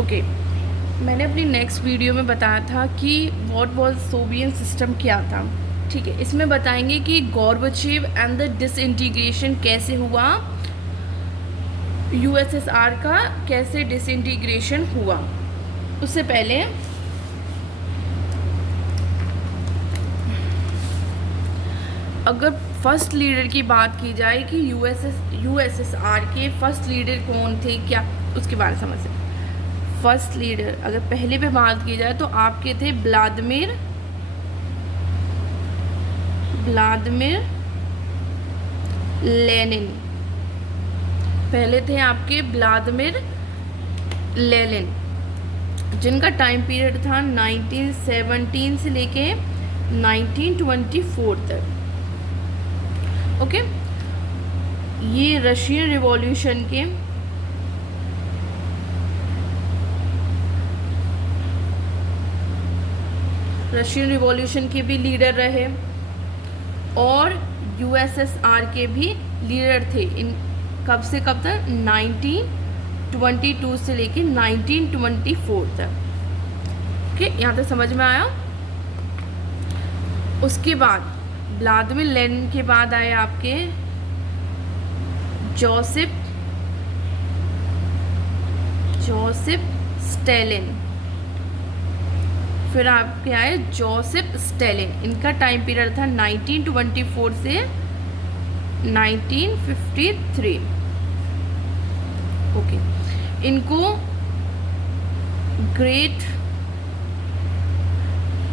Okay, मैंने अपनी next video में बताया था कि व्हाट वाज सोवियत सिस्टम क्या था। ठीक है, इसमें बताएंगे कि गॉर्बेचेव एंड द डिसइंटीग्रेशन कैसे हुआ, यूएसएसआर का कैसे डिसइंटीग्रेशन हुआ। उससे पहले अगर फर्स्ट लीडर की बात की जाए कि यूएसएसआर के फर्स्ट लीडर कौन थे, क्या उसके बारे में समझते हैं। फर्स्ट लीडर अगर पहले पे बात की जाए तो आपके थे व्लादिमीर लेनिन। पहले थे आपके व्लादिमीर लेनिन, जिनका टाइम पीरियड था 1917 से लेके 1924 तक। ओके, ये रशियन रिवॉल्यूशन के भी लीडर रहे और यूएसएसआर के भी लीडर थे। इन कब से कब तक, 1922 से लेके 1924 तक। ओके, यहाँ तक समझ में आया। उसके बाद व्लादिमीर लेनिन के बाद आए आपके जोसेफ स्टेलिन। फिर आपके आए जोसेफ स्टेलिन, इनका टाइम पीरियड था 1924 से 1953। ओके, इनको ग्रेट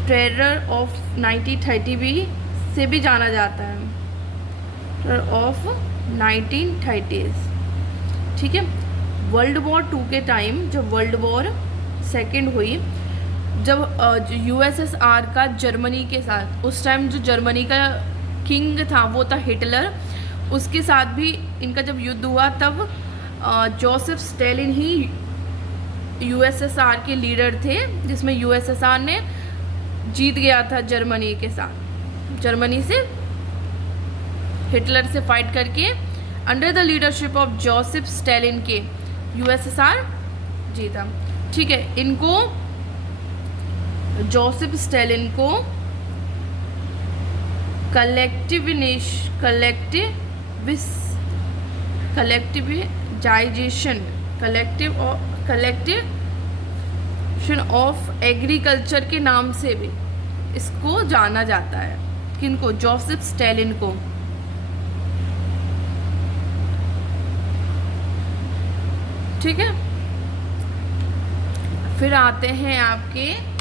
टेरर ऑफ 1930 भी से भी जाना जाता है, टेरर ऑफ 1930s। ठीक है, वर्ल्ड वॉर 2 के टाइम जब वर्ल्ड वॉर सेकेंड हुई, जब यूएसएसआर का जर्मनी के साथ, उस टाइम जो जर्मनी का किंग था वो था हिटलर, उसके साथ भी इनका जब युद्ध हुआ तब जोसेफ स्टेलिन ही यूएसएसआर के लीडर थे, जिसमें यूएसएसआर ने जीत गया था जर्मनी के साथ। जर्मनी से हिटलर से फाइट करके under the leadership of Joseph Stalin के यूएसएसआर जीता। ठीक है, इनको जोसेफ स्टेलिन को कलेक्टिवेशन ऑफ एग्रीकल्चर के नाम से भी इसको जाना जाता है। किनको, जोसेफ स्टेलिन को। ठीक है, फिर आते हैं आपके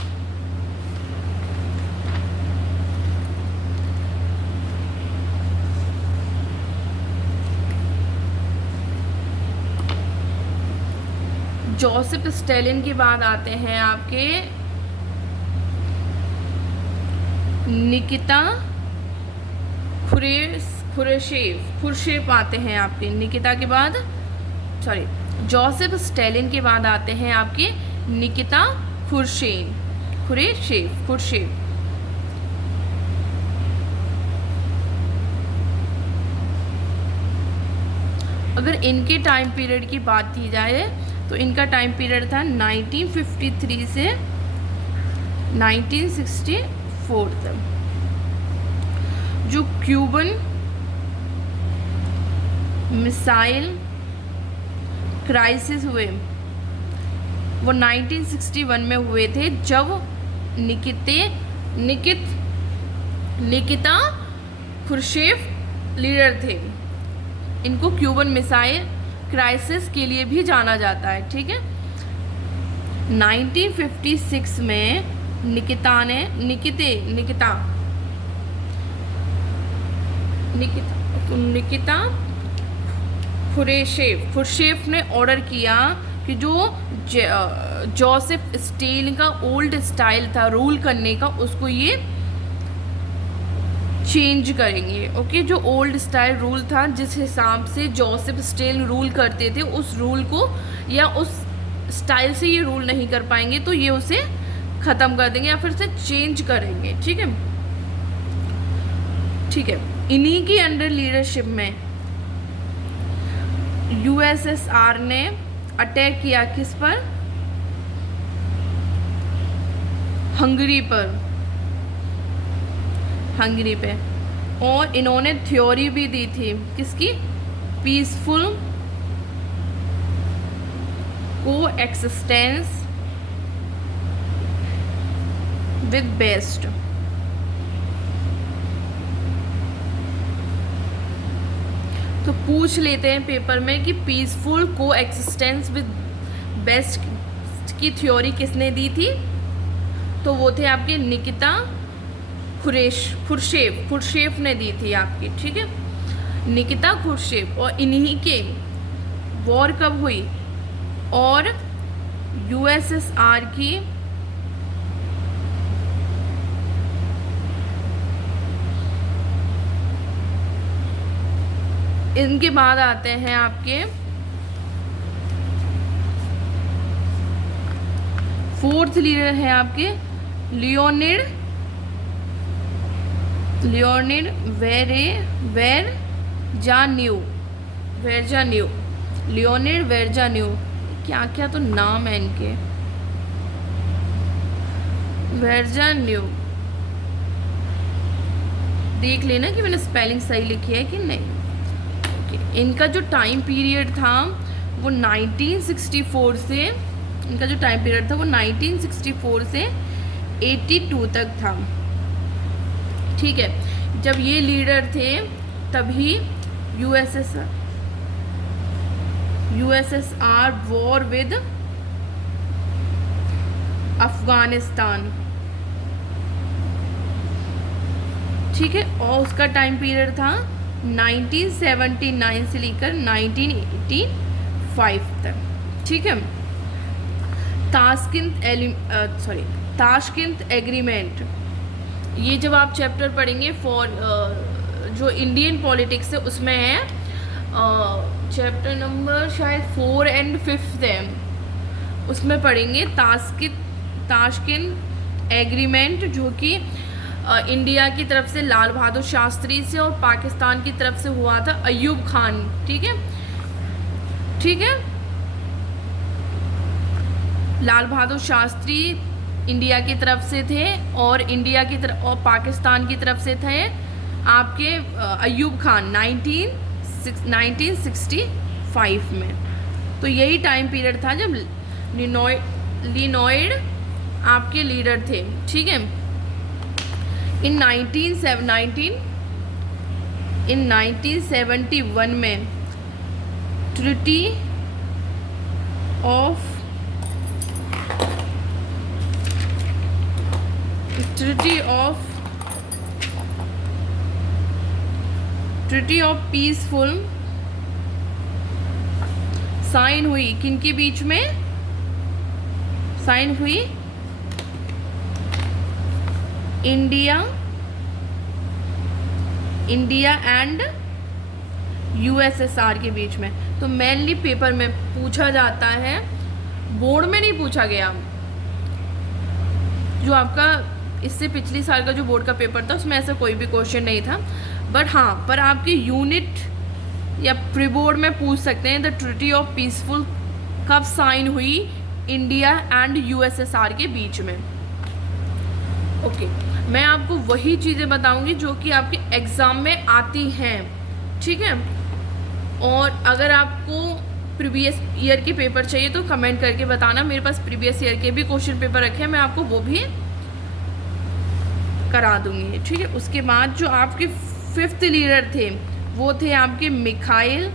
जोसेफ स्टेलिन के बाद आते हैं आपके निकिता खुर्शेव आते हैं आपके। निकिता के बाद जोसेफ स्टेलिन के बाद आते हैं आपके निकिता खुर्शेव। अगर इनके टाइम पीरियड की बात की जाए तो इनका टाइम पीरियड था 1953 से 1964 तक। जो क्यूबन मिसाइल क्राइसिस हुए वो 1961 में हुए थे, जब निकिता खुर्शेव लीडर थे। इनको क्यूबन मिसाइल क्राइसिस के लिए भी जाना जाता है। ठीक है, 1956 में निकिता खुर्शेव ने ऑर्डर किया कि जो जोसेफ स्टेलिन का ओल्ड स्टाइल था रूल करने का, उसको ये चेंज करेंगे। ओके, जो ओल्ड स्टाइल रूल था, जिस हिसाब से जोसेफ स्टेलिन रूल करते थे, उस रूल को या उस स्टाइल से ये रूल नहीं कर पाएंगे, तो ये उसे ख़त्म कर देंगे या फिर से चेंज करेंगे। ठीक है, इन्हीं की अंडर लीडरशिप में यूएसएसआर ने अटैक किया किस पर, हंगरी पे। और इन्होंने थ्योरी भी दी थी किसकी, पीसफुल को एक्सिस्टेंस विद बेस्ट। तो पूछ लेते हैं पेपर में कि पीसफुल को एक्सिस्टेंस विद बेस्ट की थ्योरी किसने दी थी, तो वो थे आपके निकिता खुरशेफ ने दी थी आपकी, ठीक है, निकिता खुरशेफ। और इन्हीं के वॉर कब हुई, और यूएसएसआर की इनके बाद आते हैं आपके फोर्थ लीडर है आपके लियोनिड वेरजान्यू। क्या क्या तो नाम है इनके, वेरजान्यू। देख लेना कि मैंने स्पेलिंग सही लिखी है कि नहीं। इनका जो टाइम पीरियड था वो 1964 से, इनका जो टाइम पीरियड था वो 1964 से 82 तक था, ठीक है। जब ये लीडर थे तभी यूएसएसआर वॉर विद अफगानिस्तान, ठीक है। और उसका टाइम पीरियड था 1979 से लेकर 1985 तक, ठीक है। ताशकंद एग्रीमेंट, ये जब आप चैप्टर पढ़ेंगे फॉर जो इंडियन पॉलिटिक्स है उसमें है, चैप्टर नंबर शायद 4 और 5 है, उसमें पढ़ेंगे ताशकंद एग्रीमेंट, जो कि इंडिया की तरफ से लाल बहादुर शास्त्री से और पाकिस्तान की तरफ से हुआ था अयूब खान, ठीक है, ठीक है। लाल बहादुर शास्त्री इंडिया की तरफ से थे और इंडिया की तरफ और पाकिस्तान की तरफ से थे आपके अयूब खान 1965 में। तो यही टाइम पीरियड था जब लिनॉयड आपके लीडर थे, ठीक है। इन 1971 में ट्रिटी ऑफ पीसफुल साइन हुई, किनके बीच में साइन हुई, इंडिया एंड यूएसएसआर के बीच में। तो मेनली पेपर में पूछा जाता है, बोर्ड में नहीं पूछा गया, जो आपका इससे पिछली साल का जो बोर्ड का पेपर था उसमें ऐसा कोई भी क्वेश्चन नहीं था, बट हाँ पर आपके यूनिट या प्री बोर्ड में पूछ सकते हैं द ट्रिटी ऑफ पीसफुल कब साइन हुई इंडिया एंड यूएसएसआर के बीच में। ओके, मैं आपको वही चीज़ें बताऊंगी जो कि आपके एग्ज़ाम में आती हैं, ठीक है। और अगर आपको प्रीवियस ईयर के पेपर चाहिए तो कमेंट करके बताना, मेरे पास प्रीवियस ईयर के भी क्वेश्चन पेपर रखे हैं, मैं आपको वो भी करा दूंगी, ठीक है। उसके बाद जो आपके 5th लीडर थे वो थे आपके मिखाइल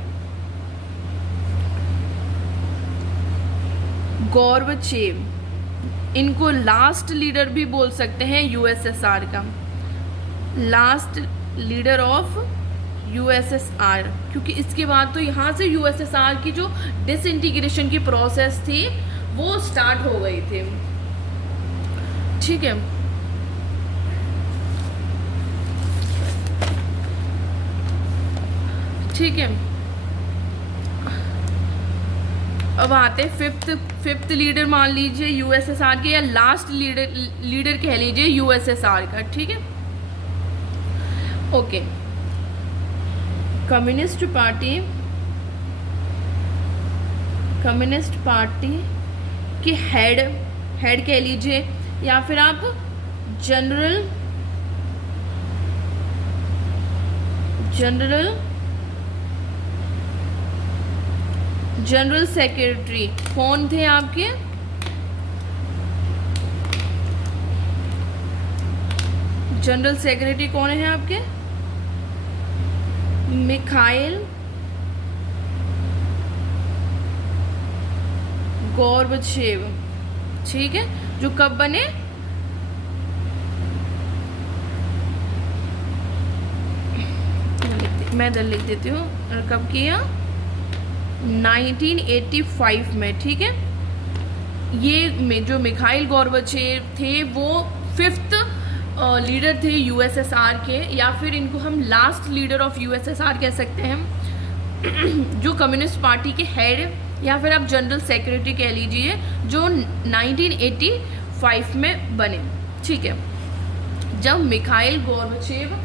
गोर्बचेव, इनको लास्ट लीडर भी बोल सकते हैं यूएसएसआर का, लास्ट लीडर ऑफ यूएसएसआर, क्योंकि इसके बाद तो यहाँ से यूएसएसआर की जो डिसइंटीग्रेशन की प्रोसेस थी वो स्टार्ट हो गई थी, ठीक है। ठीक है, अब आते हैं फिफ्थ लीडर मान लीजिए यूएसएसआर के, या लास्ट लीडर कह लीजिए यूएसएसआर का, ठीक है। ओके, कम्युनिस्ट पार्टी के हेड कह लीजिए या फिर आप जनरल सेक्रेटरी कौन थे आपके? जनरल सेक्रेटरी कौन है आपके? मिखाइल गोर्बाचेव, ठीक है, जो कब बने? मैं इधर लिख देती हूँ, और कब किया? 1985 में, ठीक है। ये जो मिखाइल गोर्बाचेव थे वो 5th लीडर थे यूएसएसआर के, या फिर इनको हम लास्ट लीडर ऑफ यूएसएसआर कह सकते हैं, जो कम्युनिस्ट पार्टी के हेड, या फिर आप जनरल सेक्रेटरी कह लीजिए, जो 1985 में बने, ठीक है। जब मिखाइल गोर्बाचेव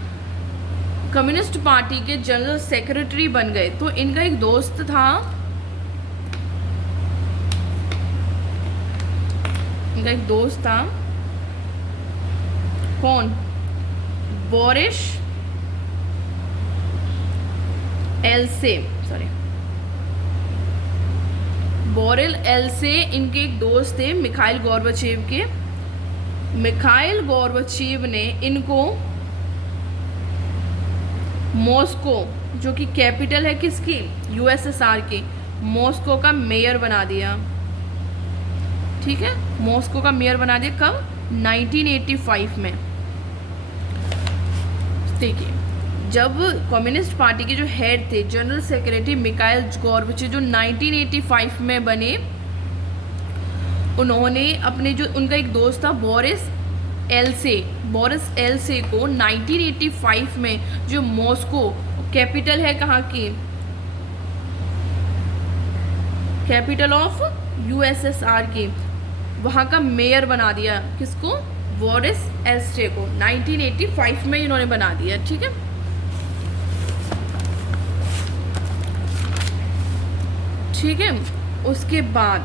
कम्युनिस्ट पार्टी के जनरल सेक्रेटरी बन गए तो इनका एक दोस्त था, कौन? बोरिस एल्से इनके एक दोस्त थे मिखाइल गोर्बाचेव के। मिखाइल गोर्बाचेव ने इनको मॉस्को, जो कि कैपिटल है किसकी? यूएसएसआर की, मॉस्को का मेयर बना दिया, ठीक है। मॉस्को का मेयर बना दिया कब? 1985 में। देखिए, जब कम्युनिस्ट पार्टी के जो हेड थे जनरल सेक्रेटरी मिखाइल गोर्बाचेव, जो 1985 में बने, उन्होंने अपने जो उनका एक दोस्त था बोरिस एल्से को 1985 में, जो मॉस्को कैपिटल है कहाँ की? कैपिटल ऑफ यूएसएसआर की, वहाँ का मेयर बना दिया। किसको? बोरिस एल्से को 1985 में इन्होंने बना दिया, ठीक है। ठीक है, उसके बाद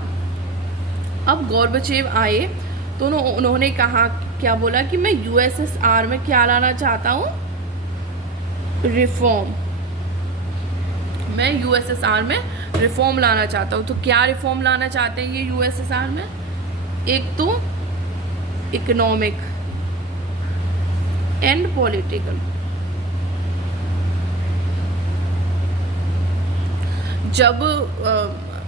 अब गोर्बाचेव आए तो उन्होंने कहा, क्या बोला कि मैं यूएसएसआर में क्या लाना चाहता हूँ? रिफॉर्म। मैं यूएसएसआर में रिफॉर्म लाना चाहता हूँ। तो क्या रिफॉर्म लाना चाहते हैं ये यूएसएसआर में? एक तो इकोनॉमिक एंड पॉलिटिकल। जब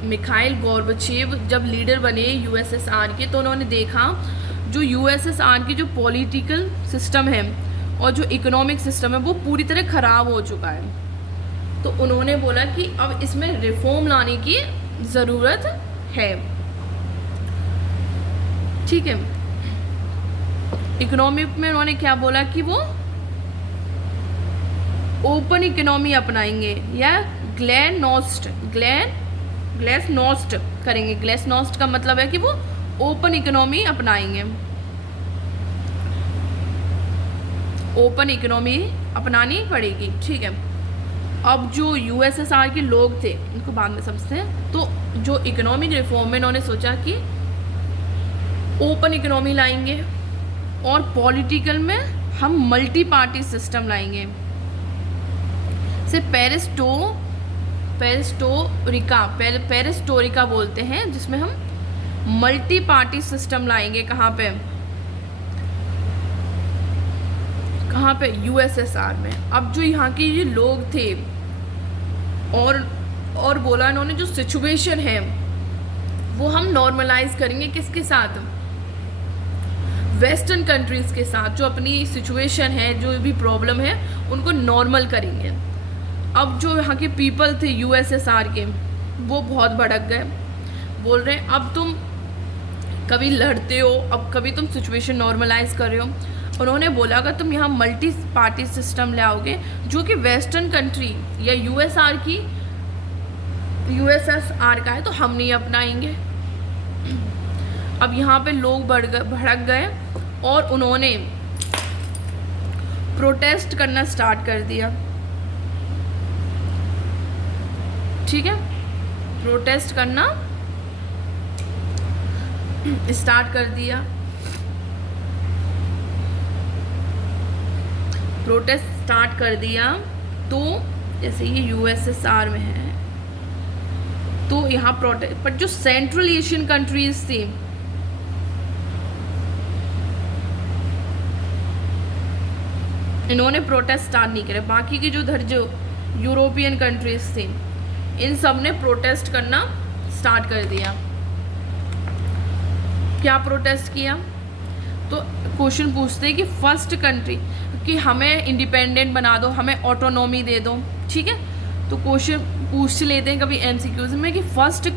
मिखाइल गोर्बाचेव जब लीडर बने यूएसएसआर के, तो उन्होंने देखा जो यूएसएसआर की जो पॉलिटिकल सिस्टम है और जो इकोनॉमिक सिस्टम है वो पूरी तरह ख़राब हो चुका है। तो उन्होंने बोला कि अब इसमें रिफॉर्म लाने की ज़रूरत है, ठीक है। इकोनॉमिक में उन्होंने क्या बोला कि वो ओपन इकोनॉमी अपनाएंगे या ग्लेसनोस्ट करेंगे। ग्लेसनोस्ट का मतलब है कि वो ओपन इकोनॉमी अपनाएंगे। ओपन इकोनॉमी अपनानी पड़ेगी, ठीक है। अब जो यूएसएसआर के लोग थे, इनको बाद में समझते हैं। तो जो इकोनॉमिक रिफॉर्म में इन्होंने सोचा कि ओपन इकोनॉमी लाएंगे और पॉलिटिकल में हम मल्टी पार्टी सिस्टम लाएंगे। से पेरिस्टोरिका बोलते हैं, जिसमें हम मल्टी पार्टी सिस्टम लाएंगे। कहाँ पे? यूएसएसआर में। अब जो यहाँ के ये लोग थे और बोला इन्होंने जो सिचुएशन है वो हम नॉर्मलाइज करेंगे किसके साथ? वेस्टर्न कंट्रीज़ के साथ। जो अपनी सिचुएशन है, जो भी प्रॉब्लम है, उनको नॉर्मल करेंगे। अब जो यहाँ के पीपल थे यूएसएसआर के, वो बहुत भड़क गए, बोल रहे हैं अब तुम कभी लड़ते हो, अब कभी तुम सिचुएशन नॉर्मलाइज कर रहे हो। उन्होंने बोला अगर तुम यहाँ मल्टी पार्टी सिस्टम ले आओगे जो कि वेस्टर्न कंट्री या यूएसएसआर का है, तो हम नहीं अपनाएंगे। अब यहाँ पे लोग भड़क गए और उन्होंने प्रोटेस्ट करना स्टार्ट कर दिया, ठीक है। प्रोटेस्ट करना स्टार्ट कर दिया। प्रोटेस्ट स्टार्ट कर दिया, तो जैसे ये यूएसएसआर में है तो यहाँ प्रोटेस्ट, पर जो सेंट्रल एशियन कंट्रीज थी इन्होंने प्रोटेस्ट स्टार्ट नहीं करे, बाकी की जो यूरोपियन कंट्रीज थी इन सब ने प्रोटेस्ट करना स्टार्ट कर दिया। क्या प्रोटेस्ट किया? तो क्वेश्चन पूछते हैं कि फर्स्ट कंट्री कि हमें इंडिपेंडेंट बना दो, हमें ऑटोनॉमी दे दो, ठीक है। तो क्वेश्चन पूछ लेते हैं कभी एमसीक्यूज में कि फर्स्ट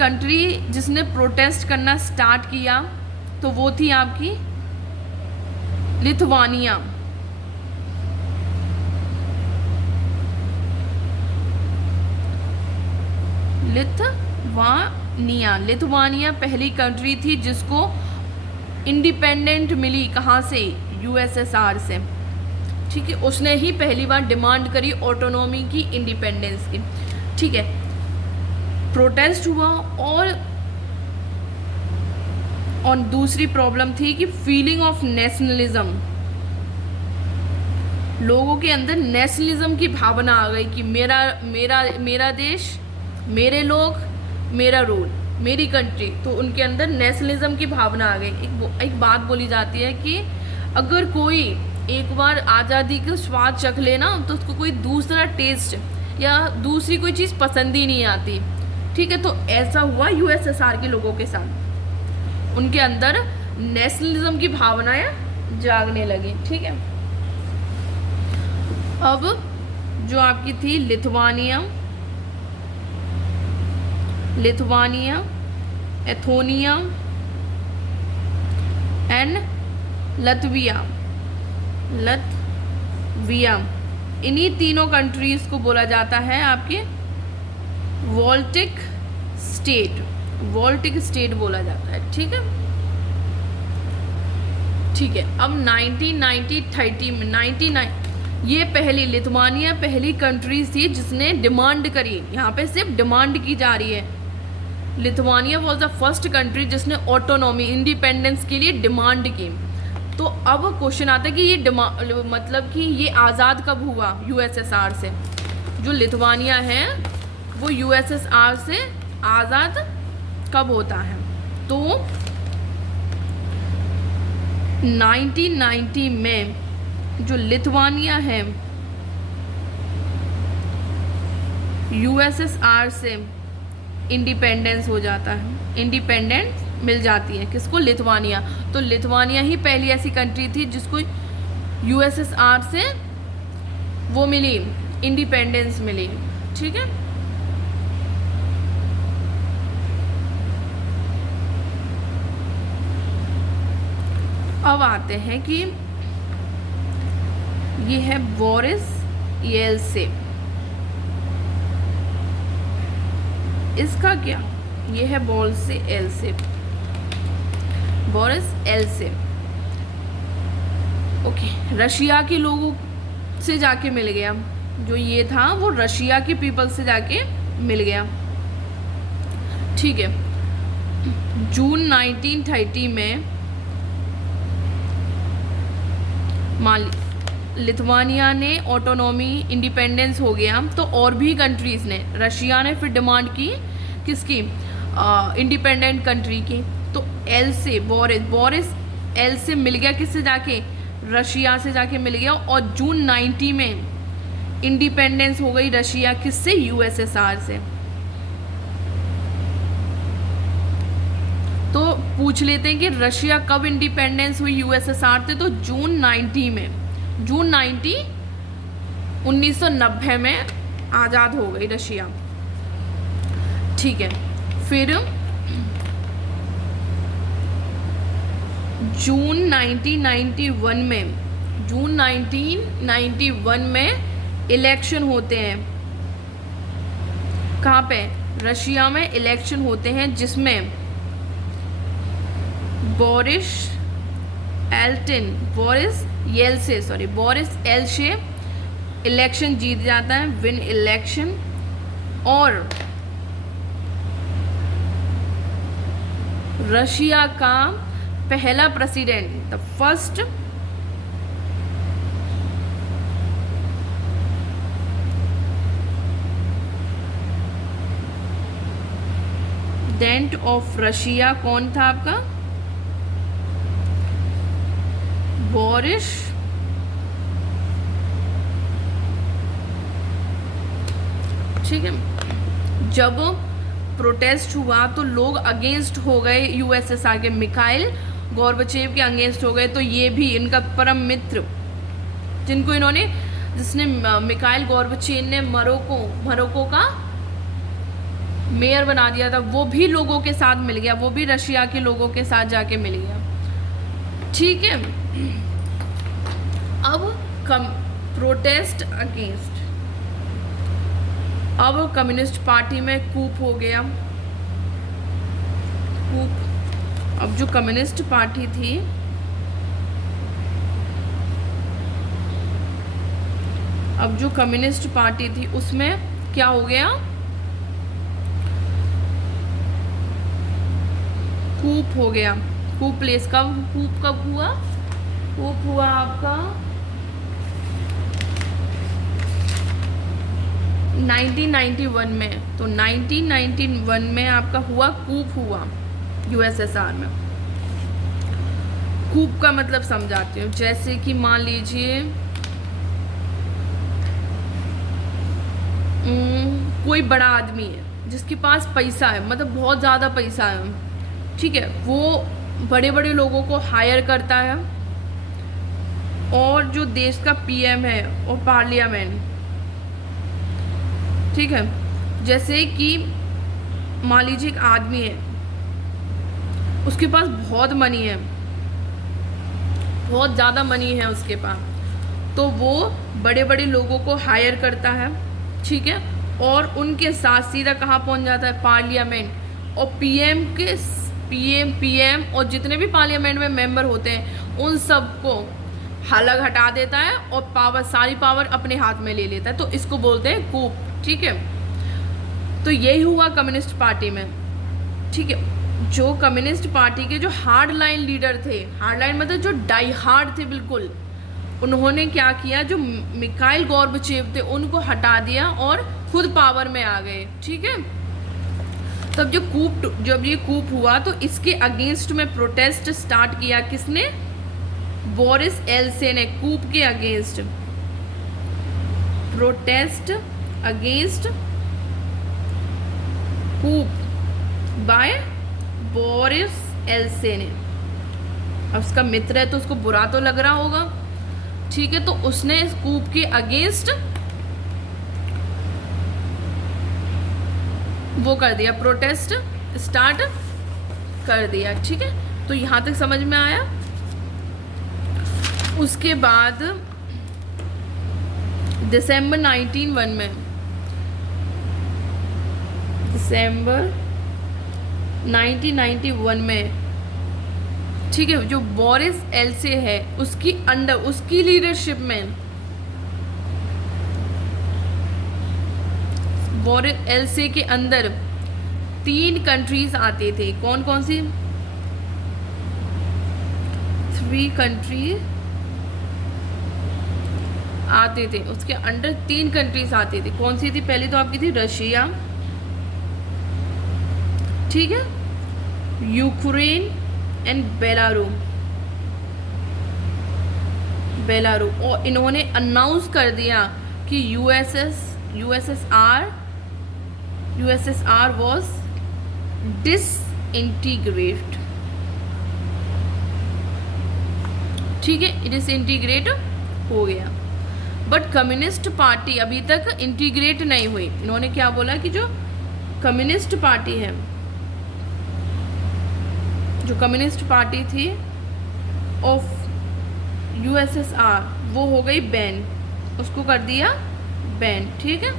कंट्री जिसने प्रोटेस्ट करना स्टार्ट किया तो वो थी आपकी लिथुआनिया। लिथुआनिया पहली कंट्री थी जिसको इंडिपेंडेंट मिली, कहाँ से? यूएसएसआर से, ठीक है। उसने ही पहली बार डिमांड करी ऑटोनॉमी की, इंडिपेंडेंस की, ठीक है। प्रोटेस्ट हुआ और दूसरी प्रॉब्लम थी कि फीलिंग ऑफ नेशनलिज्म, लोगों के अंदर नेशनलिज्म की भावना आ गई कि मेरा देश, मेरे लोग, मेरा रूल, मेरी कंट्री। तो उनके अंदर नेशनलिज्म की भावना आ गई। एक बात बोली जाती है कि अगर कोई एक बार आज़ादी का स्वाद चख लेना तो उसको कोई दूसरा टेस्ट या दूसरी कोई चीज़ पसंद ही नहीं आती, ठीक है। तो ऐसा हुआ यूएसएसआर के लोगों के साथ, उनके अंदर नेशनलिज्म की भावनाएं जागने लगी, ठीक है। अब जो आपकी थी लिथुआनिया, एथोनिया एंड लतविया, इन्हीं तीनों कंट्रीज को बोला जाता है आपके वॉल्टिक स्टेट बोला जाता है, ठीक है। ठीक है, अब 1930 में 99 ये लिथुआनिया पहली कंट्रीज थी जिसने डिमांड करी, यहाँ पे सिर्फ डिमांड की जा रही है। Lithuania was the first country जिसने ऑटोनॉमी, इंडिपेंडेंस के लिए डिमांड की। तो अब क्वेश्चन आता है कि ये मतलब कि ये आज़ाद कब हुआ यूएसएसआर से? जो लिथुआनिया है वो यूएसएसआर से आज़ाद कब होता है? तो 1990 में जो लिथुआनिया है यूएसएसआर से इंडिपेंडेंस हो जाता है, इंडिपेंडेंस मिल जाती है किसको? लिथुआनिया। तो लिथुआनिया ही पहली ऐसी कंट्री थी जिसको यूएसएसआर से वो मिली, इंडिपेंडेंस मिली, ठीक है। अब आते हैं कि ये है बोरिस येल्त्सिन। इसका क्या? ये है बोरिस येल्त्सिन, ओके। रशिया के लोगों से जाके मिल गया, जो ये था वो रशिया के पीपल से जाके मिल गया, ठीक है। जून 1930 में लिथुआनिया ने ऑटोनॉमी, इंडिपेंडेंस हो गया, तो और भी कंट्रीज़ ने, रशिया ने फिर डिमांड की किसकी? इंडिपेंडेंट कंट्री की। तो एल से बोरिस एल से मिल गया, किससे जाके? रशिया से जाके मिल गया। और जून 90 में इंडिपेंडेंस हो गई रशिया किससे? यूएसएसआर से। तो पूछ लेते हैं कि रशिया कब इंडिपेंडेंस हुई यूएसएसआर से? तो जून 90 में, जून 1990 में आज़ाद हो गई रशिया, ठीक है। फिर जून 1991 में इलेक्शन होते हैं। कहाँ पे? रशिया में इलेक्शन होते हैं जिसमें बोरिस येल्त्सिन इलेक्शन जीत जाता है, विन इलेक्शन। और रशिया का पहला president, the first president of Russia कौन था आपका? बोरिस ठीक है। जब प्रोटेस्ट हुआ तो लोग अगेंस्ट हो गए यूएसएसआर के, मिखाइल गोर्बाचेव के अगेंस्ट हो गए। तो ये भी इनका परम मित्र जिनको इन्होंने, जिसने मिखाइल गोर्बाचेव ने मोरक्को का मेयर बना दिया था, वो भी लोगों के साथ मिल गया, वो भी रशिया के लोगों के साथ जाके मिल गया। ठीक है। अब प्रोटेस्ट अगेंस्ट, अब कम्युनिस्ट पार्टी में कूप हो गया, कूप। अब जो कम्युनिस्ट पार्टी थी, अब जो कम्युनिस्ट पार्टी थी उसमें क्या हो गया? कूप हो गया। कूप प्लेस कूप कब हुआ? कूप हुआ आपका 1991 में। तो 1991 में आपका हुआ कूप हुआ यूएसएसआर में। कूप का मतलब समझाती हूँ। जैसे कि मान लीजिए कोई बड़ा आदमी है जिसके पास पैसा है, मतलब बहुत ज़्यादा पैसा है, ठीक है, वो बड़े बड़े लोगों को हायर करता है, और जो देश का पीएम है और पार्लियामेंट, ठीक है, जैसे कि मान लीजिए एक आदमी है, उसके पास बहुत मनी है, बहुत ज़्यादा मनी है उसके पास, तो वो बड़े बड़े लोगों को हायर करता है, ठीक है, और उनके साथ सीधा कहाँ पहुँच जाता है? पार्लियामेंट। और पीएम और जितने भी पार्लियामेंट में मेंबर होते हैं उन सबको अलग हटा देता है और सारी पावर अपने हाथ में ले लेता है। तो इसको बोलते हैं कूप, ठीक है। तो यही हुआ कम्युनिस्ट पार्टी में, ठीक है। जो कम्युनिस्ट पार्टी के जो हार्ड लाइन लीडर थे, हार्ड लाइन मतलब जो डाई हार्ड थे बिल्कुल, उन्होंने क्या किया? जो मिखाइल गोर्बाचेव थे उनको हटा दिया और खुद पावर में आ गए, ठीक है। तब जब ये कूप हुआ तो इसके अगेंस्ट में प्रोटेस्ट स्टार्ट किया किसने? बोरिस एल्से ने। कूप के अगेंस्ट, प्रोटेस्ट अगेंस्ट कूप बाय बोरिस एल्से ने। अब उसका मित्र है तो उसको बुरा तो लग रहा होगा, ठीक है। तो उसने इस कूप के अगेंस्ट वो कर दिया, प्रोटेस्ट स्टार्ट कर दिया, ठीक है। तो यहाँ तक समझ में आया। उसके बाद दिसंबर 1991 में, दिसंबर 1991 में, ठीक है, जो बोरिस एल्से है उसकी अंडर, उसकी लीडरशिप में, बोरिस एल्से के अंदर 3 कंट्रीज आते थे। कौन कौन सी? 3 कंट्री आते थे, उसके अंडर 3 कंट्रीज आती थी। कौन सी थी? पहली तो आपकी थी रशिया, ठीक है, यूक्रेन एंड बेलारू। और इन्होंने अनाउंस कर दिया कि यूएसएसआर वॉज डिसइंटीग्रेट, ठीक है, डिसइंटीग्रेट हो गया। बट कम्युनिस्ट पार्टी अभी तक इंटीग्रेट नहीं हुई। इन्होंने क्या बोला कि जो कम्युनिस्ट पार्टी है, जो कम्युनिस्ट पार्टी थी ऑफ यूएसएसआर, वो हो गई बैन, उसको कर दिया बैन, ठीक है।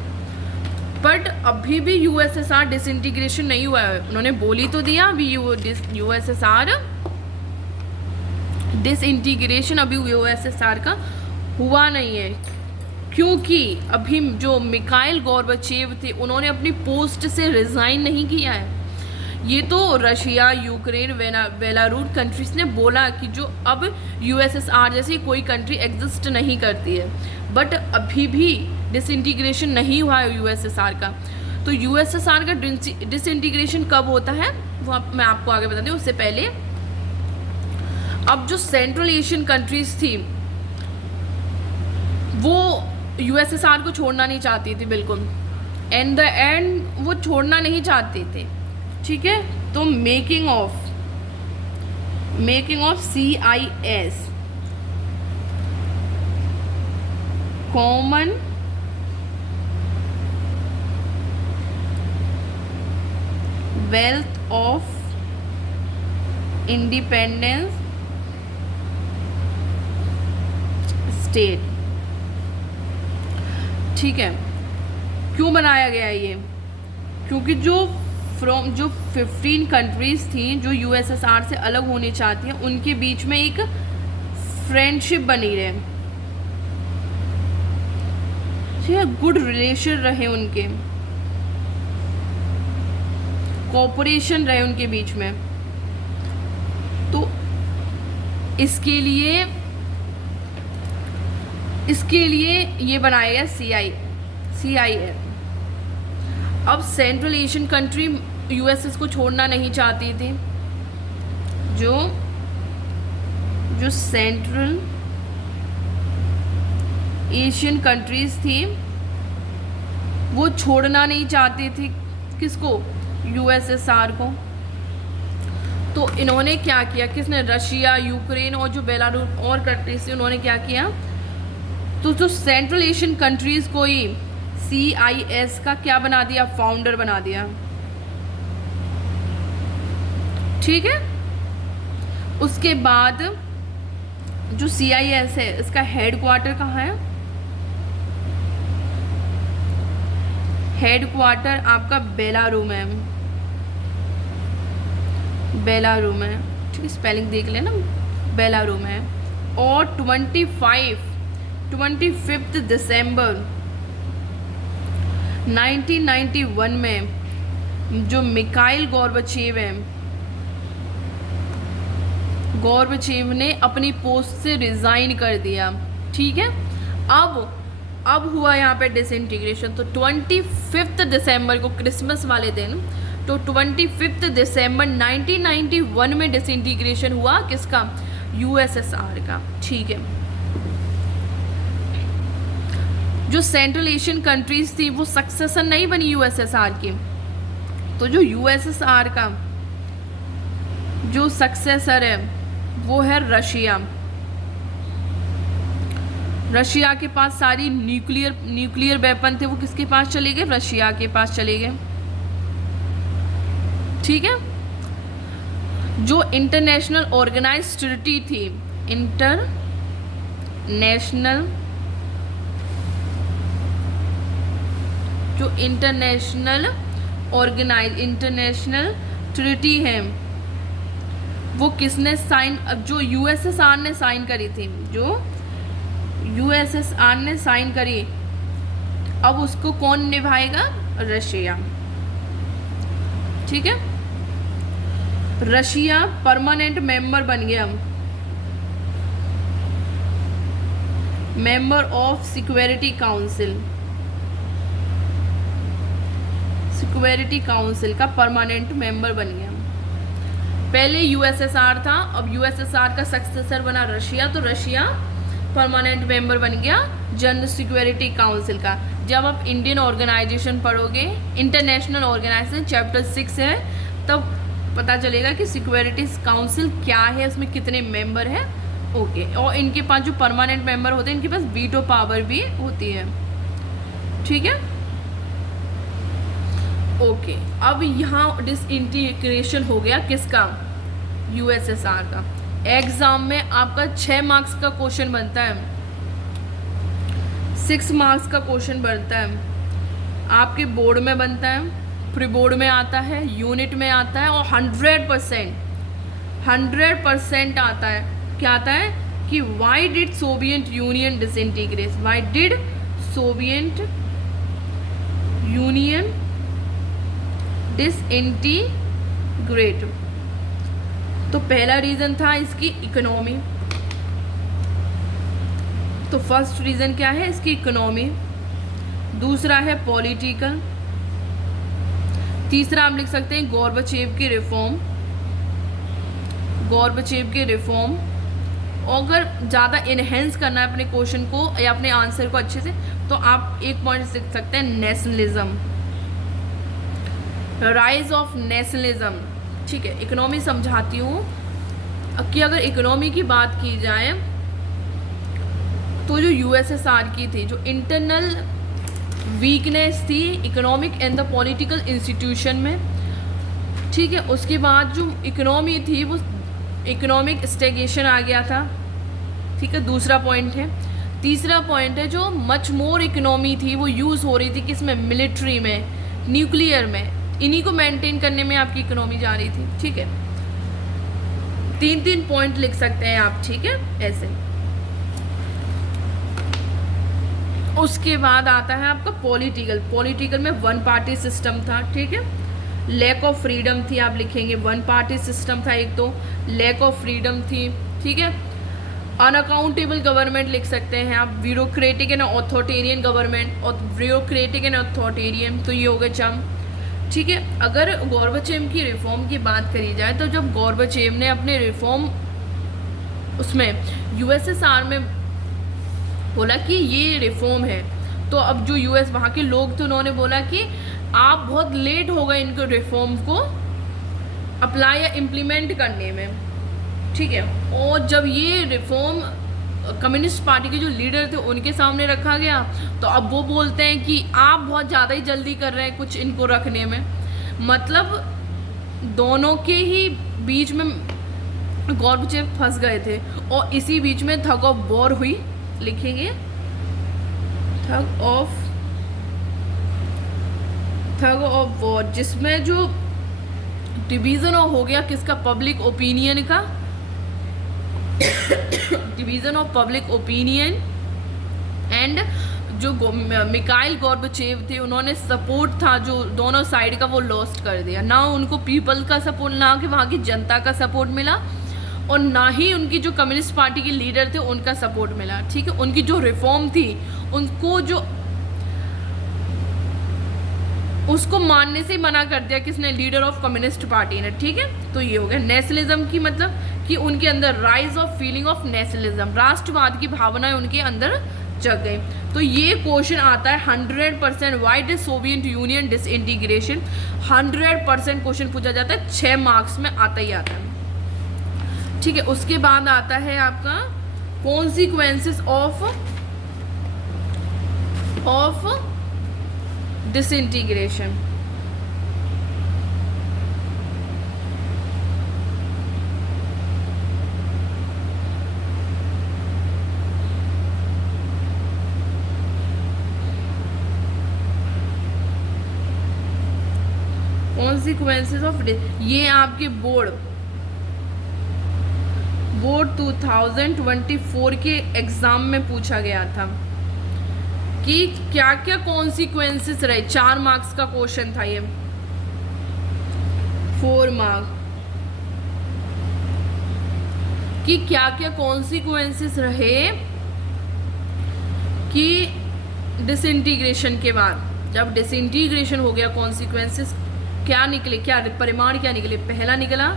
बट अभी भी यूएसएसआर डिसइंटीग्रेशन नहीं हुआ है। उन्होंने बोली तो दिया अभी यूएसएसआर डिसइंटीग्रेशन अभी यूएसएसआर का हुआ नहीं है, क्योंकि अभी जो मिखाइल गोर्बाचेव थे उन्होंने अपनी पोस्ट से रिज़ाइन नहीं किया है। ये तो रशिया, यूक्रेन, बेलारूस कंट्रीज ने बोला कि जो अब यूएसएसआर जैसी कोई कंट्री एग्जिस्ट नहीं करती है, बट अभी भी डिसइंटीग्रेशन नहीं हुआ है यूएसएसआर का। तो यूएसएसआर का डिसइंटीग्रेशन कब होता है वो मैं आपको आगे बताती हूँ। उससे पहले अब जो सेंट्रल एशियन कंट्रीज थी वो यूएसएसआर को छोड़ना नहीं चाहती थी बिल्कुल, एंड द एंड वो छोड़ना नहीं चाहते थे, ठीक है। तो making of CIS common wealth of independence state, ठीक है। क्यों बनाया गया ये? क्योंकि जो 15 कंट्रीज थी जो यूएसएसआर से अलग होने चाहती हैं, उनके बीच में एक फ्रेंडशिप बनी रहे, ठीक है, गुड रिलेशन रहे, उनके कोऑपरेशन रहे उनके बीच में। तो इसके लिए ये बनाया गया CIS। अब सेंट्रल एशियन कंट्री यूएसएस को छोड़ना नहीं चाहती थी, जो सेंट्रल एशियन कंट्रीज थी वो छोड़ना नहीं चाहती थी किसको? यूएसएसआर को। तो इन्होंने क्या किया, किसने? रशिया, यूक्रेन और जो बेलारूस और कंट्रीज थी, उन्होंने क्या किया? तो जो सेंट्रल एशियन कंट्रीज को ही CIS का क्या बना दिया? फाउंडर बना दिया, ठीक है। उसके बाद जो CIS है इसका हेडक्वार्टर कहाँ है? हेडक्वार्टर आपका बेलारूस में, ठीक है, स्पेलिंग देख लेना, बेलारूस में। और 25 दिसंबर 1991 में जो मिखाइल गोर्बाचेव ने अपनी पोस्ट से रिज़ाइन कर दिया, ठीक है। अब हुआ यहाँ पे डिसइंटीग्रेशन। तो 25 दिसंबर को, क्रिसमस वाले दिन, तो 25 दिसंबर 1991 में डिसइंटीग्रेशन हुआ किसका? यूएसएसआर का, ठीक है। जो सेंट्रल एशियन कंट्रीज थी वो सक्सेसर नहीं बनी यूएसएसआर की, तो जो यूएसएसआर का जो सक्सेसर है वो है रशिया के पास सारी न्यूक्लियर वेपन थे, वो किसके पास चले गए? रशिया के पास चले गए, ठीक है। जो इंटरनेशनल ऑर्गेनाइज्ड टेरिटरी थी, इंटरनेशनल टेरिटरी है वो किसने साइन? जो यूएसएसआर ने साइन करी थी, अब उसको कौन निभाएगा? रशिया, ठीक है। रशिया परमानेंट मेंबर बन गया, मेंबर ऑफ सिक्योरिटी काउंसिल का परमानेंट मेंबर बन गया। पहले यूएसएसआर था, अब यूएसएसआर का सक्सेसर बना रशिया, तो रशिया परमानेंट मेंबर बन गया जनरल सिक्योरिटी काउंसिल का। जब आप इंडियन ऑर्गेनाइजेशन पढ़ोगे, इंटरनेशनल ऑर्गेनाइजेशन चैप्टर 6 है, तब पता चलेगा कि सिक्योरिटी काउंसिल क्या है, उसमें कितने मेंबर हैं, ओके। और इनके पास जो परमानेंट मेंबर होते हैं, इनके पास वीटो पावर भी होती है, ठीक है, ओके। अब यहाँ डिसइंटीग्रेशन हो गया किसका? यूएसएसआर का। एग्जाम में आपका 6 मार्क्स का क्वेश्चन बनता है, 6 मार्क्स का क्वेश्चन बनता है, आपके बोर्ड में बनता है, प्री बोर्ड में आता है, यूनिट में आता है, और 100% आता है। क्या आता है कि why did Soviet union disintegrate, why did Soviet union disintegrate, great. तो पहला रीज़न था इसकी इकोनॉमी। तो फर्स्ट रीज़न क्या है? इसकी इकोनॉमी। दूसरा है पॉलिटिकल। तीसरा आप लिख सकते हैं गोर्बाचेव की रिफॉर्म। गोर्बाचेव के रिफॉर्म। और अगर ज़्यादा इनहेंस करना है अपने क्वेश्चन को या अपने आंसर को अच्छे से, तो आप एक पॉइंट लिख सकते हैं नेशनलिज्म, राइज ऑफ नेशनलिज्म। ठीक है, इकोनॉमी समझाती हूँ कि अगर इकोनॉमी की बात की जाए तो जो यूएसएसआर की थी, जो इंटरनल वीकनेस थी economic and the political institution में, ठीक है, उसके बाद जो इकोनॉमी थी वो इकोनॉमिक स्टेगनेशन आ गया था। ठीक है, दूसरा पॉइंट है। तीसरा पॉइंट है जो मच मोर इकोनॉमी थी वो यूज़ हो रही थी किसमें? मिलिट्री में, न्यूक्लियर में, इन्हीं को मेंटेन करने में आपकी इकोनॉमी जा रही थी। ठीक है, 3-3 पॉइंट लिख सकते हैं आप। ठीक है, ऐसे। उसके बाद आता है आपका पॉलिटिकल। पॉलिटिकल में वन पार्टी सिस्टम था। ठीक है, लैक ऑफ फ्रीडम थी, आप लिखेंगे वन पार्टी सिस्टम था एक, तो लैक ऑफ फ्रीडम थी। ठीक है, अनअकाउंटेबल गवर्नमेंट लिख सकते हैं आप, ब्यूरोक्रेटिक एंड ऑथोरिटेरियन गवर्नमेंट, और ब्यूरोक्रेटिक एंड ऑथोरिटेरियन, तो ये हो गए चम। ठीक है, अगर गोर्बाचेव की रिफॉर्म की बात करी जाए तो जब गोर्बाचेव ने अपने रिफॉर्म उसमें यूएसएसआर में बोला कि ये रिफॉर्म है, तो अब जो यूएस वहाँ के लोग थे उन्होंने बोला कि आप बहुत लेट हो गए इनको रिफॉर्म को अप्लाई या इम्प्लीमेंट करने में। ठीक है, और जब ये रिफॉर्म कम्युनिस्ट पार्टी के जो लीडर थे उनके सामने रखा गया, तो अब वो बोलते हैं कि आप बहुत ज़्यादा ही जल्दी कर रहे हैं कुछ इनको रखने में। मतलब दोनों के ही बीच में गोर्बाचेव फंस गए थे, और इसी बीच में थग ऑफ वॉर हुई, लिखेंगे थग ऑफ वॉर, जिसमें जो डिवीज़न हो गया किसका? पब्लिक ओपिनियन का, division of public opinion. And जो मिखाइल गोर्बाचेव थे उन्होंने सपोर्ट था जो दोनों साइड का वो लॉस्ट कर दिया। ना उनको पीपल का सपोर्ट, ना कि वहाँ की जनता का सपोर्ट मिला, और ना ही उनकी जो कम्युनिस्ट पार्टी के लीडर थे उनका सपोर्ट मिला। ठीक है, उनकी जो रिफॉर्म थी उनको जो उसको मानने से ही मना कर दिया किसने? लीडर ऑफ कम्युनिस्ट पार्टी ने। ठीक है, तो ये हो गया नेशनलिज्म की, मतलब कि उनके अंदर rise of feeling of nationalism, राष्ट्रवाद की भावनाएं उनके अंदर जग गई। तो ये क्वेश्चन आता है 100%, why did Soviet union disintegration. 100% question पूछा जाता है, 6 मार्क्स में आता ही आता है। ठीक है, उसके बाद आता है आपका consequences of disintegration. Consequences of, ये आपके बोर्ड 2024 के एग्जाम में पूछा गया था कि क्या क्या कॉन्सिक्वेंसेस रहे। 4 मार्क्स का क्वेश्चन था ये, 4 मार्क, कि क्या क्या कॉन्सिक्वेंसेस रहे कि डिसइंटीग्रेशन के बाद, जब डिसइंटीग्रेशन हो गया, कॉन्सिक्वेंसेस क्या निकले, क्या परिमाण क्या निकले। पहला निकला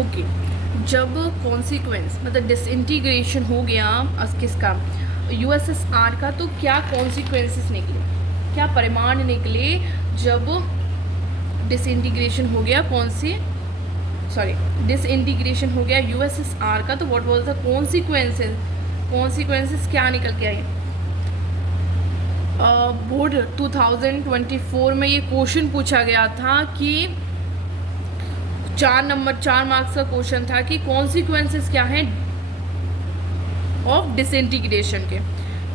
ओके, जब कॉन्सिक्वेंस मतलब डिसइंटीग्रेशन हो गया किसका? यूएसएसआर का, तो क्या कॉन्सिक्वेंसेस निकले, क्या परिमाण निकले जब डिसइंटीग्रेशन हो गया? डिसइंटीग्रेशन हो गया यूएसएसआर का, तो व्हाट वाज द कॉन्सिक्वेंसेस क्या निकल के आई? बोर्ड 2024 में ये क्वेश्चन पूछा गया था कि 4 मार्क्स का क्वेश्चन था कि कॉन्सिक्वेंसेस क्या हैं ऑफ डिसइंटीग्रेशन के।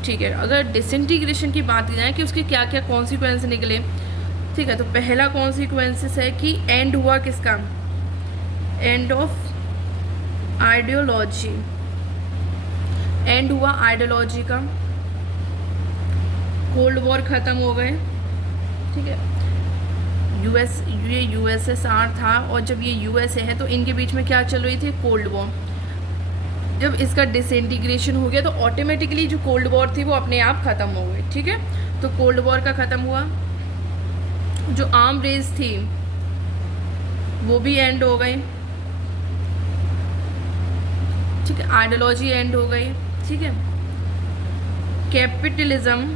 ठीक है, अगर डिसइंटीग्रेशन की बात की जाए कि उसके क्या क्या कॉन्सिक्वेंस निकले। ठीक है, तो पहला कॉन्सिक्वेंसेस है कि एंड हुआ किसका? एंड ऑफ आइडियोलॉजी, एंड हुआ आइडियोलॉजी का। कोल्ड वॉर ख़त्म हो गए, ठीक है। ये यूएसएसआर था और जब ये यूएसए है तो इनके बीच में क्या चल रही थी, कोल्ड वॉर। जब इसका डिसइंटीग्रेशन हो गया तो ऑटोमेटिकली जो कोल्ड वॉर थी वो अपने आप ख़त्म हो गई, ठीक है। तो कोल्ड वॉर का ख़त्म हुआ, जो आर्म रेस थी वो भी एंड हो गई, ठीक है। आइडियोलॉजी एंड हो गई, ठीक है। Capitalism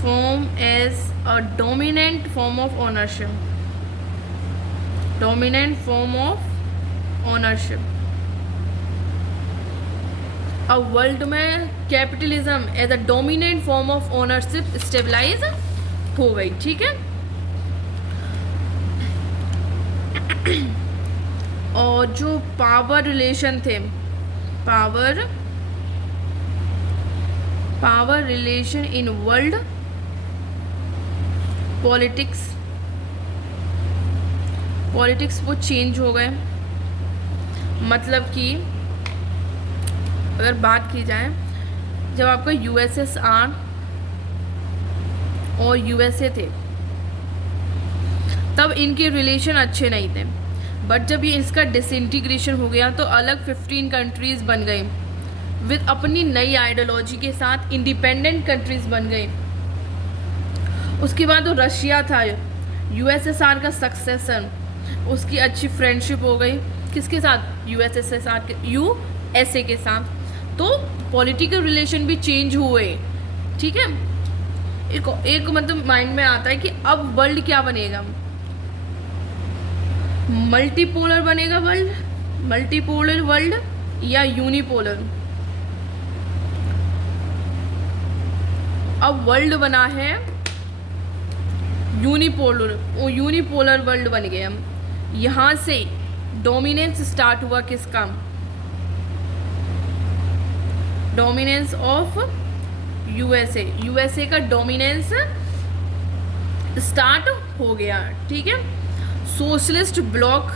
form as a dominant form of ownership, dominant form of ownership। अब वर्ल्ड में capitalism as a dominant form of ownership stabilize हो गई, ठीक है। और जो पावर रिलेशन थे, power relation in world politics वो चेंज हो गए। मतलब कि अगर बात की जाए, जब आपका यूएसएसआर और यूएसए थे तब इनके रिलेशन अच्छे नहीं थे, बट जब ये इसका डिसइंटीग्रेशन हो गया तो अलग 15 कंट्रीज़ बन गई विद अपनी नई आइडियोलॉजी के साथ, इंडिपेंडेंट कंट्रीज़ बन गई। उसके बाद वो रशिया था यूएसएसआर का सक्सेसर, उसकी अच्छी फ्रेंडशिप हो गई किसके साथ, यूएसएसआर के, यूएसए के साथ। तो पॉलिटिकल रिलेशन भी चेंज हुए, ठीक है। एक मतलब माइंड में आता है कि अब वर्ल्ड क्या बनेगा, मल्टीपोलर बनेगा वर्ल्ड, मल्टीपोलर वर्ल्ड या यूनिपोलर। अब वर्ल्ड बना है यूनिपोलर वर्ल्ड बन गया। यहाँ से डोमिनेंस स्टार्ट हुआ किसका, डोमिनेंस ऑफ यूएसए का डोमिनेंस स्टार्ट हो गया, ठीक है। सोशलिस्ट ब्लॉक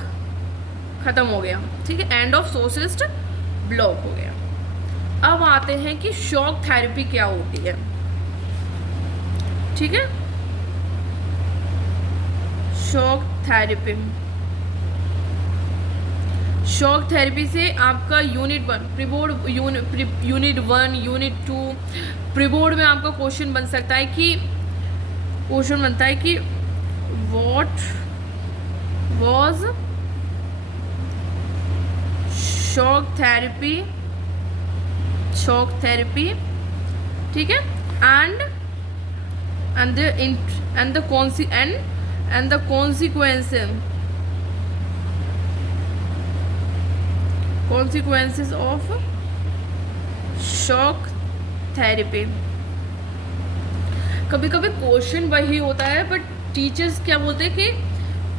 खत्म हो गया, ठीक है, एंड ऑफ सोशलिस्ट ब्लॉक हो गया। अब आते हैं कि शॉक थेरेपी क्या होती है, ठीक है। शॉक थेरेपी से आपका यूनिट 1 यूनिट 2 प्रीबोर्ड में आपका क्वेश्चन बनता है कि व्हाट वाज शॉक थेरेपी, ठीक है, and the consequences of shock therapy। कभी कभी क्वेश्चन वही होता है बट टीचर्स क्या बोलते हैं कि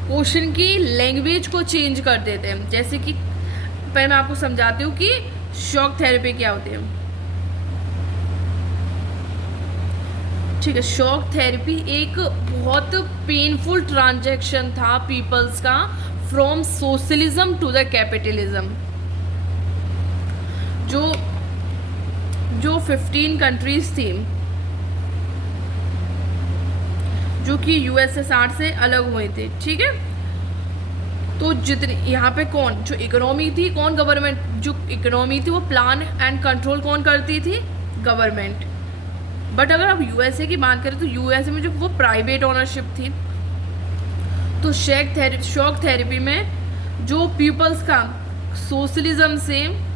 क्वेश्चन की लैंग्वेज को चेंज कर देते हैं। जैसे कि पहले मैं आपको समझाती हूँ कि शॉक थेरेपी क्या होती है, ठीक है। शॉक थेरेपी एक बहुत पेनफुल ट्रांजैक्शन था पीपल्स का from socialism to the capitalism. जो 15 कंट्रीज थी जो कि यूएसएसआर से अलग हुए थे, ठीक है। तो जितने यहाँ पे जो इकोनॉमी थी, गवर्नमेंट, जो इकोनॉमी थी वो प्लान एंड कंट्रोल कौन करती थी, गवर्नमेंट। बट अगर आप यूएसए की बात करें तो यूएसए में जो वो प्राइवेट ओनरशिप थी। तो शॉक थेरेपी में जो पीपल्स का सोशलिज्म से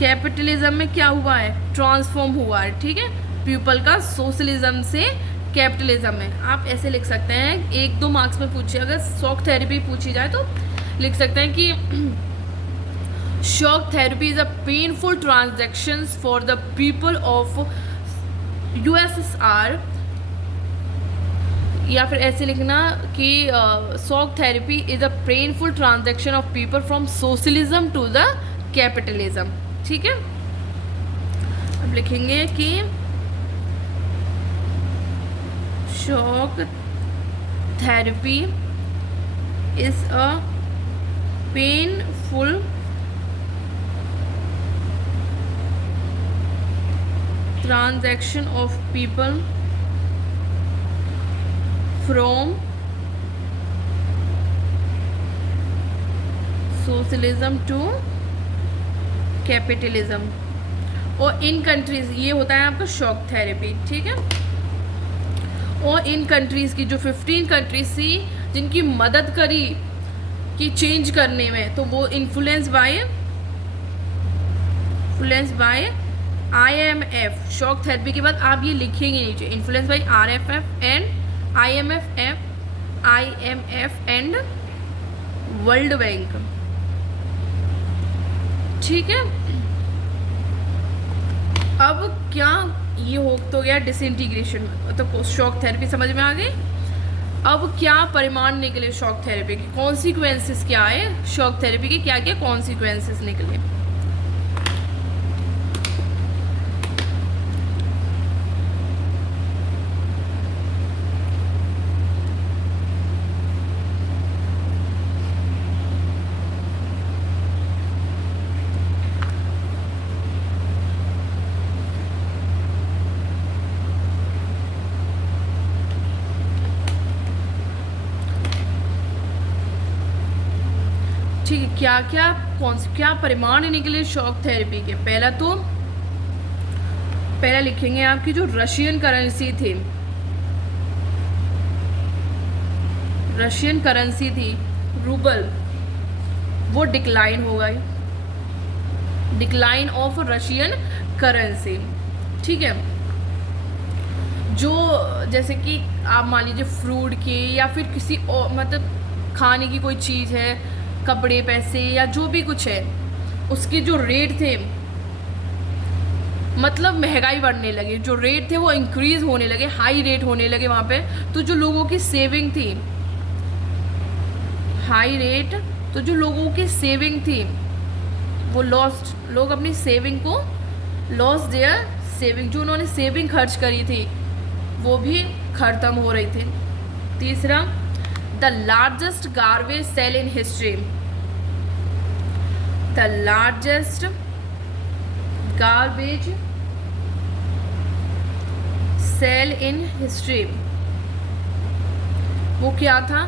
कैपिटलिज्म में क्या हुआ है, ट्रांसफॉर्म हुआ है, ठीक है। पीपल का सोशलिज्म से कैपिटलिज्म में आप ऐसे लिख सकते हैं, 1-2 मार्क्स में पूछिए, अगर शॉक थेरेपी पूछी जाए तो लिख सकते हैं कि shock therapy is a painful transactions for the people of USSR, या फिर ऐसे लिखना कि shock therapy is a painful transaction of people from socialism to the capitalism, ठीक है। अब लिखेंगे कि shock therapy is a painful transaction of people from socialism to capitalism. और इन कंट्रीज़, ये होता है आपका शॉक थेरेपी, ठीक है। और इन कंट्रीज़ की जो 15 कंट्रीज थी जिनकी मदद करी कि चेंज करने में, तो वो influence by IMF। Shock therapy के बाद आप ये लिखेंगे नीचे, influence by RFF and IMF and world bank, ठीक है। अब क्या ये हो तो गया डिसइंटीग्रेशन, तो शॉक थेरेपी समझ में आ गई। अब क्या परिमाण निकले शॉक थेरेपी के, कॉन्सिक्वेंसेस क्या है, शॉक थेरेपी के क्या क्या कॉन्सिक्वेंसेस निकले। ठीक है, क्या परिमाण निकले शॉक थेरेपी के। पहला लिखेंगे आपकी जो रशियन करेंसी थी रूबल, वो डिक्लाइन हो गई, डिक्लाइन ऑफ रशियन करेंसी, ठीक है। जो जैसे कि आप मान लीजिए फ्रूट के या फिर किसी और मतलब खाने की कोई चीज़ है, कपड़े, पैसे या जो भी कुछ है, उसके जो रेट थे, मतलब महंगाई बढ़ने लगी, जो रेट थे वो इंक्रीज़ होने लगे, हाई रेट होने लगे वहाँ पे। तो जो लोगों की सेविंग थी, हाई रेट, तो जो लोगों की सेविंग थी वो लॉस्ट, लोग अपनी सेविंग को लॉस देयर सेविंग, जो उन्होंने सेविंग खर्च करी थी वो भी ख़त्म हो रही थी। तीसरा, the largest garbage sale in history, the largest garbage sale in history, वो क्या था,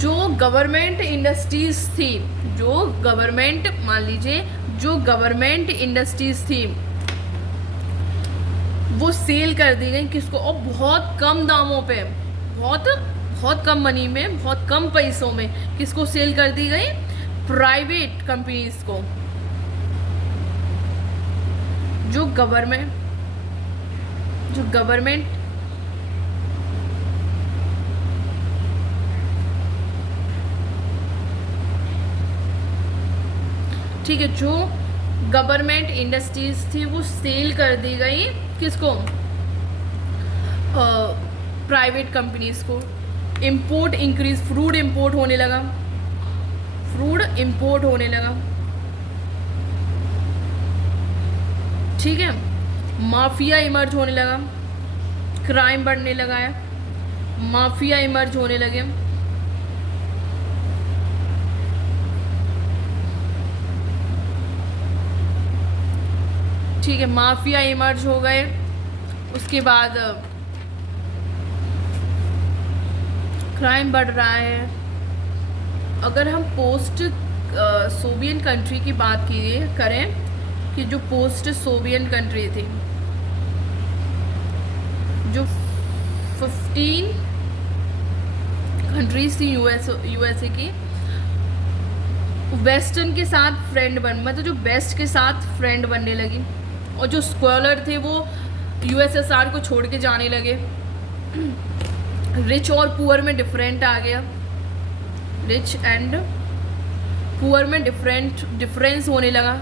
जो गवर्नमेंट इंडस्ट्रीज थी, जो गवर्नमेंट मान लीजिए जो गवर्नमेंट इंडस्ट्रीज थी वो सेल कर दी गई किसको, और बहुत कम दामों पे, बहुत कम मनी में, बहुत कम पैसों में, किसको सेल कर दी गई, प्राइवेट कंपनीज को। जो गवर्नमेंट ठीक है, जो गवर्नमेंट इंडस्ट्रीज थी वो सेल कर दी गई किसको, प्राइवेट कंपनीज को। इंपोर्ट इंक्रीज, फ्रूट इंपोर्ट होने लगा, ठीक है। माफिया इमर्ज होने लगा, क्राइम बढ़ने लगा है, माफिया इमर्ज होने लगे, ठीक है, माफिया इमर्ज हो गए। उसके बाद क्राइम बढ़ रहा है। अगर हम पोस्ट सोवियन कंट्री की बात करें कि जो पोस्ट सोवियन कंट्री थी, जो 15 कंट्रीज थी यूएसए की, वेस्टर्न के साथ मतलब जो बेस्ट के साथ फ्रेंड बनने लगी, और जो स्कॉलर थे वो यूएसएसआर को छोड़ के जाने लगे। रिच और पुअर में डिफरेंट आ गया, रिच एंड पुअर में डिफरेंस होने लगा।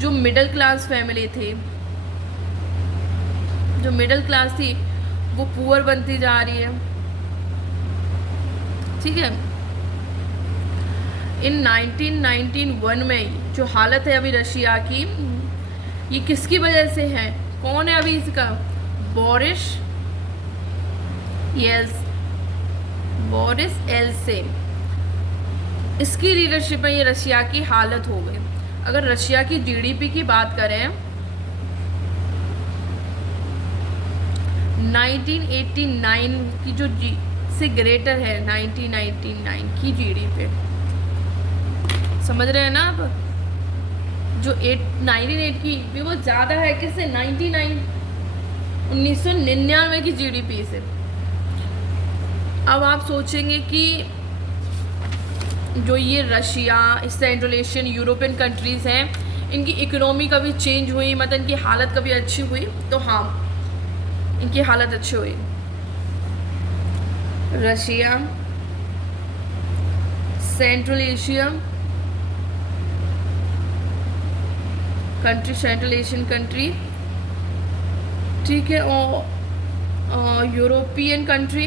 जो मिडिल क्लास फैमिली थी, जो मिडिल क्लास थी वो पुअर बनती जा रही है, ठीक है। इन 1991 में जो हालत है अभी रशिया की, ये किसकी वजह से है, कौन है अभी इसका, बोरिस येल्सिन, इसकी लीडरशिप में ये रशिया की हालत हो गई। अगर रशिया की जीडीपी की बात करें 1989 की जो जी से ग्रेटर है 1999 की जीडीपी, समझ रहे हैं ना आप? जो 1998 की वो ज़्यादा है किससे? 1999 की जीडीपी से। अब आप सोचेंगे कि जो ये Russia, central Asian, European countries हैं, इनकी इकोनॉमी कभी चेंज हुई, मतलब इनकी हालत कभी अच्छी हुई? तो हाँ, इनकी हालत अच्छी हुई। Russia, central Asia country, central Asian country, ठीक है, और यूरोपियन कंट्री,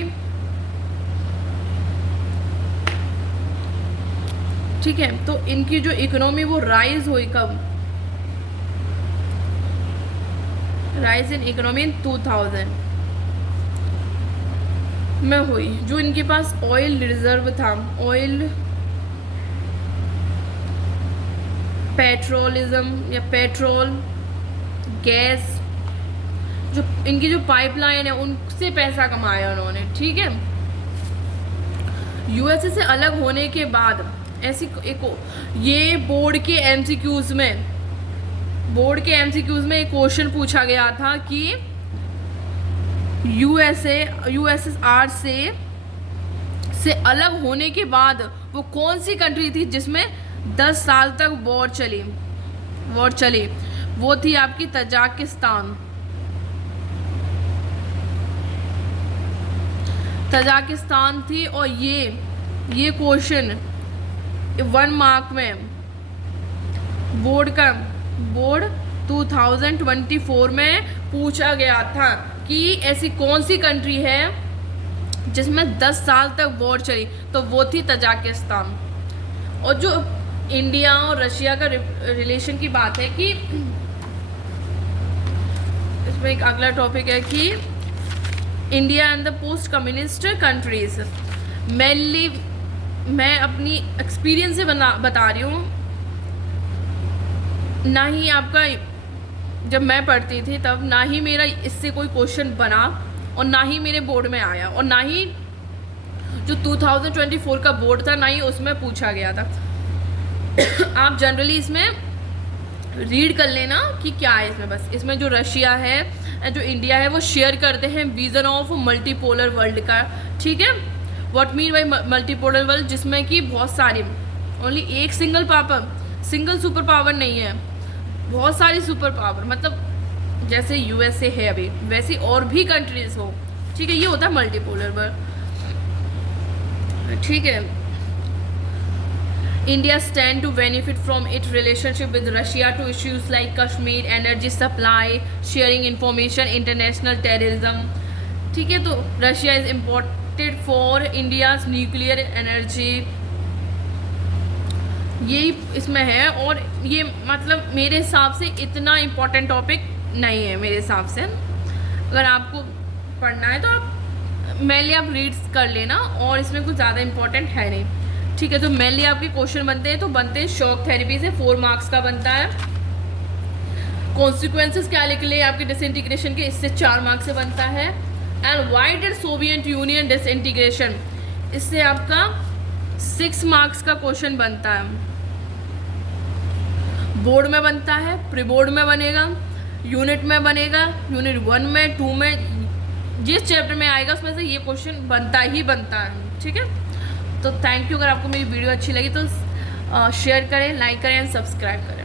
ठीक है। तो इनकी जो इकोनॉमी वो राइज हुई कब? राइज इन इकोनॉमी इन 2000 में हुई। जो इनके पास ऑयल रिजर्व था, ऑयल पेट्रोलिज्म या पेट्रोल गैस, जो इनकी जो पाइपलाइन है उनसे पैसा कमाया उन्होंने, ठीक है। यूएसए से अलग होने के बाद ऐसी एक ये बोर्ड के एमसीक्यूज में एक क्वेश्चन पूछा गया था कि यूएसएसआर से अलग होने के बाद वो कौन सी कंट्री थी जिसमें 10 साल तक वॉर चली? वो थी आपकी तजाकिस्तान थी। और ये क्वेश्चन 1 मार्क में बोर्ड 2024 में पूछा गया था कि ऐसी कौन सी कंट्री है जिसमें 10 साल तक वॉर चली? तो वो थी तजाकिस्तान। और जो इंडिया और रशिया का रिलेशन की बात है कि इसमें एक अगला टॉपिक है कि India and the post communist countries. Mainly मैं अपनी एक्सपीरियंस से बता रही हूँ, ना ही आपका, जब मैं पढ़ती थी तब ना ही मेरा इससे कोई क्वेश्चन बना और ना ही मेरे बोर्ड में आया, और ना ही जो 2024 का बोर्ड था ना ही उसमें पूछा गया था। आप जनरली इसमें रीड कर लेना कि क्या है इसमें। बस इसमें जो रशिया है, जो इंडिया है, वो शेयर करते हैं विजन ऑफ मल्टीपोलर वर्ल्ड का, ठीक है। What mean by multipolar world, जिसमें कि बहुत सारी, ओनली एक सिंगल सुपर पावर नहीं है, बहुत सारी सुपर पावर, मतलब जैसे यूएसए है अभी वैसे और भी कंट्रीज हो, ठीक है। ये होता है मल्टीपोलर वर्ल्ड, ठीक है। India stand to benefit from its relationship with Russia to issues like Kashmir, energy supply, sharing information, international terrorism, ठीक है। तो Russia is imported for India's nuclear energy, यही इसमें है। और ये मतलब मेरे हिसाब से इतना इम्पोर्टेंट टॉपिक नहीं है मेरे हिसाब से। अगर आपको पढ़ना है तो आप मेनली आप रीड्स कर लेना, और इसमें कुछ ज़्यादा इम्पोर्टेंट है नहीं, ठीक है। तो मेनली आपके क्वेश्चन बनते हैं शॉक थेरेपी से 4 मार्क्स का बनता है। कॉन्सिक्वेंसेस क्या निकले आपके डिसइंटीग्रेशन के, इससे 4 मार्क्स से बनता है। And why did Soviet union disintegration, इससे आपका 6 मार्क्स का क्वेश्चन बनता है। बोर्ड में बनता है, प्री बोर्ड में बनेगा, यूनिट में बनेगा, यूनिट 1 में, 2 में, जिस चैप्टर में आएगा उसमें से ये क्वेश्चन बनता ही बनता है, ठीक है। तो थैंक यू। अगर आपको मेरी वीडियो अच्छी लगी तो शेयर करें, लाइक करें एंड सब्सक्राइब करें।